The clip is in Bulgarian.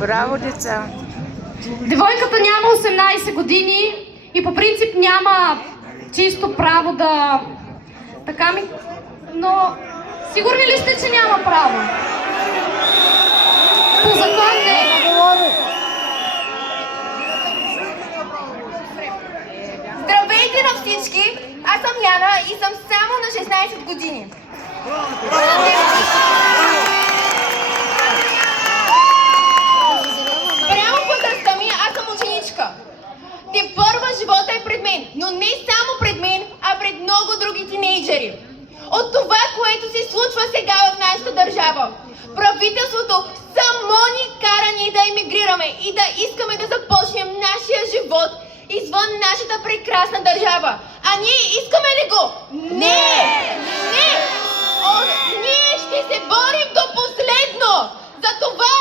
Браво, деца! Девойката няма 18 години и по принцип няма чисто право да... Така ми... Но сигурни ли сте, че няма право? По закон не. Здравейте на всички! Аз съм Яна и съм само на 16 години. Прямо възрастта ми, аз съм ученичка. Тепърва живота е пред мен, но не само пред мен, а пред много други тинейджери. От това, което се случва сега в нашата държава, правителството само ни кара ние да емигрираме и да искаме да започнем нашия живот извън нашата прекрасна държава. А ние искаме ли го? Не! Не! Ние ще се борим до последно! За това